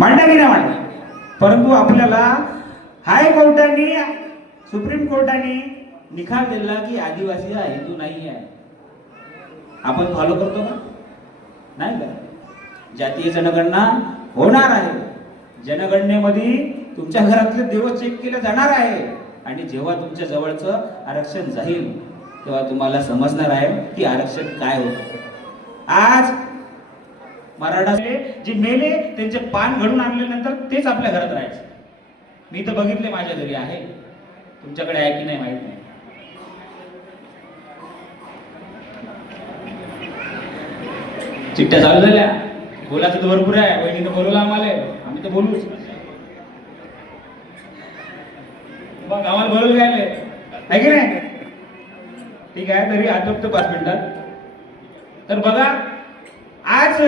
मांडा की नाही मांडा? परंतु आपल्याला हायकोर्टाने सुप्रीम कोर्टाने निकाल दिला की आदिवासी हा हिंदू नाही आहे. आपण फॉलो करतो का? नाही का? जातीय जनगणना होणार आहे. जनगणनेमध्ये तुमच्या घरातले देव चेक केले जाणार आहे. आणि जेव्हा तुमच्या जवळचं आरक्षण जाईल तेव्हा तुम्हाला समजणार आहे की आरक्षण काय होतं. आज मराठा जे मेले त्यांचे पान घडून आणल्यानंतर तेच आपल्या घरात राहायचे. मी तर बघितले माझ्या घरी आहे. तुमच्याकडे आहे की नाही माहीत नाही. चिठ्ठ्या चालू झाल्या. बोलायचं तर भरपूर आहे. वहिनीनं बोलवलं आम्हाला. आम्ही तर बोलूच. मग आम्हाला बोलवलं घ्यायला आहे की नाही? ठीक आहे तरी आटोपतो पाच मिनिटात. तर बघा आज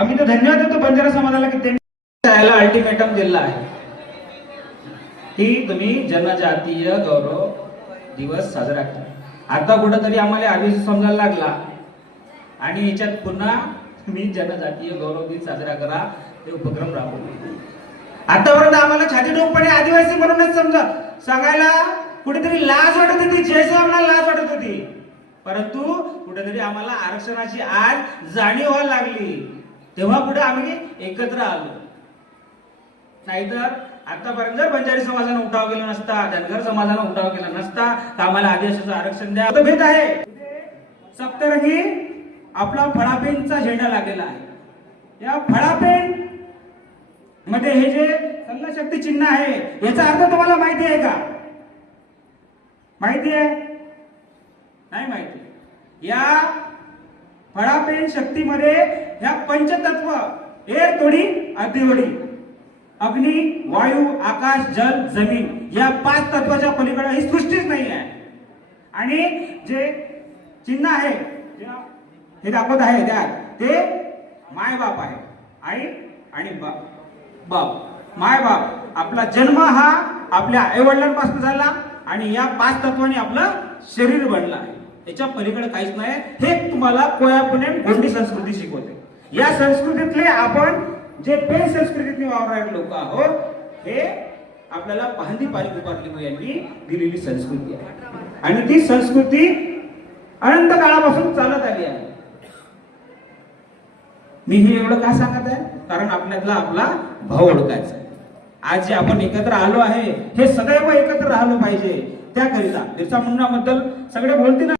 आम्ही तर धन्यवाद देतो बंजारा समाजाला की त्यांनी त्याला अल्टिमेटम दिला आहे. की तुम्ही जनजातीय गौरव दिवस साजरा करा. आता कुठंतरी आम्हाला आदिवासी समजायला लागला. आणि याच्यात पुन्हा तुम्ही जनजातीय गौरव दिन साजरा करा. ते उपक्रम राबवले आतापर्यंत आम्हाला छाती ठोकपणे आदिवासी म्हणूनच समजा सांगायला कुठेतरी लाज वाटत होती. जयसो आम्हाला लाज वाटत होती. परंतु कुठेतरी आम्हाला आरक्षणाची आज जाणीव व्हायला लागली. तेव्हा पुढे आम्ही एकत्र आलो. नाहीतर आतापर्यंत जर बंजारी समाजाने उठाव केला नसता धनगर समाजाने उठाव केला नसता तर आम्हाला आदिवासीचं आरक्षण द्या. तो भेद आहे. सप्तरंगी आपला फळापेनचा झेंडा लागलेला आहे. या फळापेन मध्ये हे जे सल्ला शक्ती चिन्ह आहे याचा अर्थ तुम्हाला माहिती आहे का? माहिती आहे? नाही माहिती. या फळापेन शक्तीमध्ये ह्या पंचतत्व एर तोडी अतिवडी अग्नी वायू आकाश जल जमीन या पाच तत्वाच्या पलीकडे ही सृष्टीच नाही आहे आणि जे चिन्ह आहे जे हे दाखवत आहे त्या ते माय बाप आहे. आई आणि बाप. बाप. माय बाप. आपला जन्म हा आपल्या आईवडिलांपासून झाला आणि या पाच तत्वांनी आपलं शरीर बनलं आहे. याच्या पलीकडे काहीच नाही. हे तुम्हाला कोयापुणे गोंडी संस्कृती शिकवते. या संस्कृतीतले आपण जे पेन संस्कृतीतले वावरणारे लोक आहोत हे आपल्याला पाहंदी पारिक यांनी दिलेली संस्कृती आहे. आणि ती संस्कृती अनंत काळापासून चालत आली आहे. मी हे एवढं का सांगत आहे? कारण आपल्यातला आपला भाव ओळखायचा आज जे आपण एकत्र आलो आहे हे सदैव एकत्र राहिलो पाहिजे. त्याकरिता बिरसा मुंडाबद्दल सगळे बोलतील ना?